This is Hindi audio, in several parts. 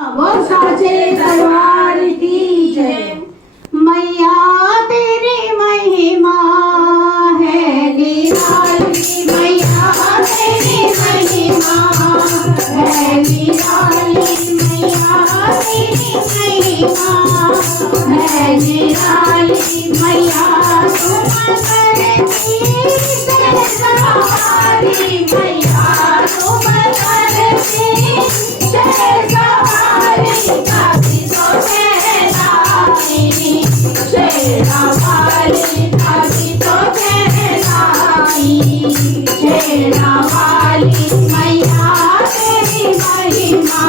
वो साचे दरबार की जय। मैया तेरी महिमा है निराली, मैया तेरी महिमा है निराली, मैया तेरी महिमा है निराली। मैया तुम करती जय सवारी, मैया तुम करती जय सवारी। कभी तो कहलाई शेरा वाली, कभी तो कहलाई शेरा वाली। मैया तेरी महिमा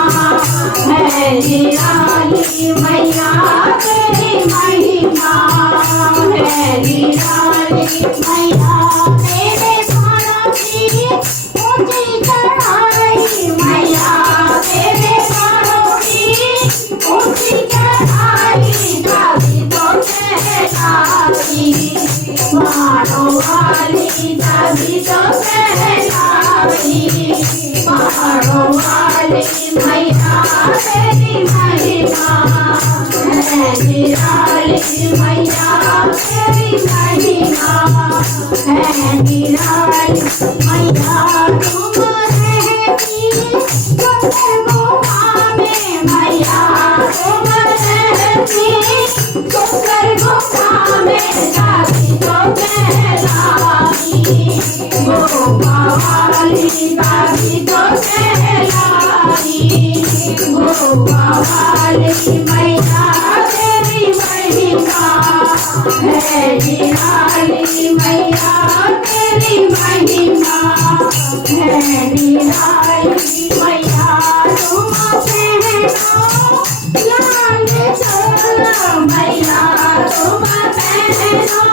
है निराली, मैया तेरी महिमा है निराली। मैया तेरे प्राणों की ऊंची चढ़ाई, मैया तेरे प्राणों की ऊंची चढ़ाई। कभी तो कहलाई पहाड़ों वाली, कभी तो कहलाई पहाड़ों वाली। मैया तेरी महिमा है निराली, मैया तेरी महिमा है निराली। मैया तुम रहती सुंदर गुफा में, मैया तुम रहती सुंदर गुफा में। कभी तो कहलाई गोपा वाली, कभी तो कहलाई गोपा वाली। मैया तेरी महिमा है निराली, मैया तेरी महिमा है निराली। मैया तुम पहनो लाल चोला, मैया तुम पहनो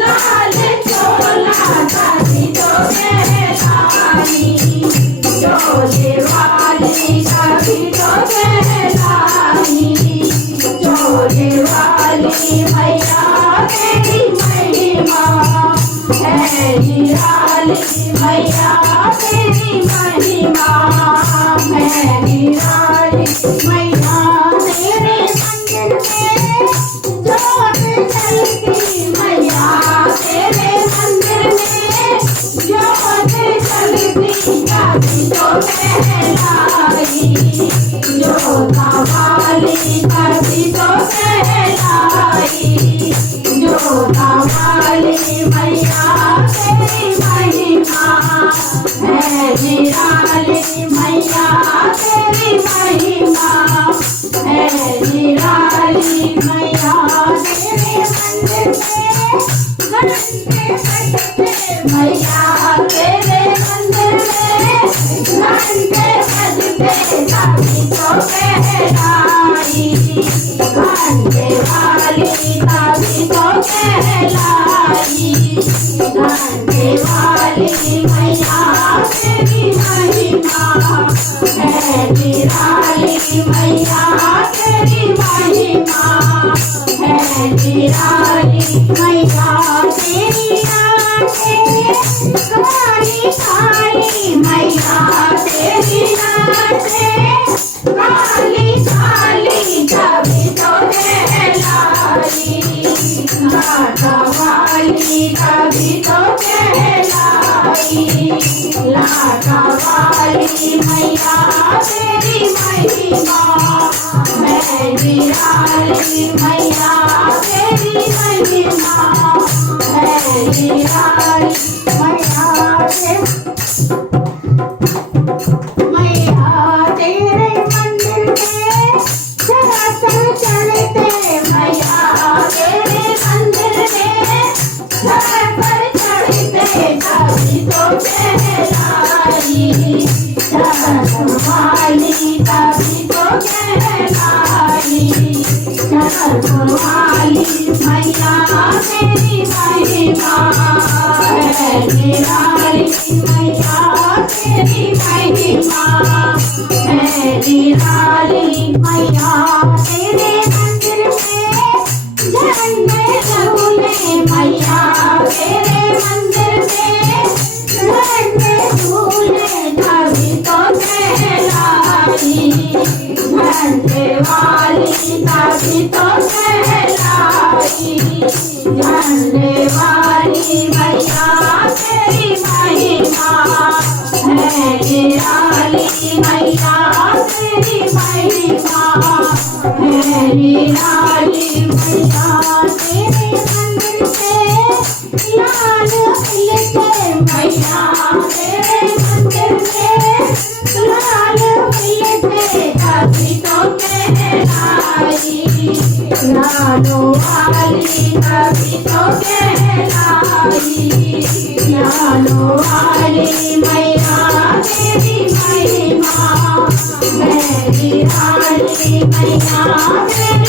लाल चोला। कभी तो कहलाई चोले वाली, कभी तो कहलाई चोले वाली। मैया तेरी महिमा है निराली, मैया तेरी महिमा है निराली। मैया तेरे मंदिर में जोत जलती, मैया तेरे मंदिर में जोत जलती। कभी तो कहलाई जोता वाली, कभी तो कहलाई जोता वाली। मैया तेरी महिमा है निराली, मैया तेरी महिमा है निराली। मैया तेरे मंदिर में घंटे बजते, मैया तेरे मंदिर में घंटे बजते। कभी तो कहलाई घंटे वाली, कभी तो कहलाई घंटे वाली। मैया तेरी महिमा है निराली, मैया तेरी महिमा है निराली। मैया तेरी आंखें काली काली, मैया तेरी आंखें काली काली। कभी तो कहलाई लाटा वाली, कभी तो कहलाई लाटा वाली। मैया तेरी महिमा है निराली, मैया तेरी महिमा है निराली। मैया तेरे मंदिर में धरातल चढ़ते, मैया तेरे मंदिर में धरातल चढ़ते। कभी तो कहलाई धरम वाली, कभी तो कहलाई धरम वाली। मैया तेरी महिमा है निराली, मैया तेरी महिमा है निराली। मैया तेरे मंदिर में झंडे झूले, मैया तेरे मंदिर में झंडे झूले। कभी तो कहलाई वाली तभी तो कहलाई, झंडे वाली मैया तेरी महिमा है निराली, मैया तेरी महिमा है निराली। मैया तेरे मंदिर से लाल खिलते, मैया तेरे मंदिर से लाल खिलते तभी तो कहलाई, लालो वाली तभी तो कहलाई, लालो वाली मैया तेरी महिमा है निराली, मैया तेरी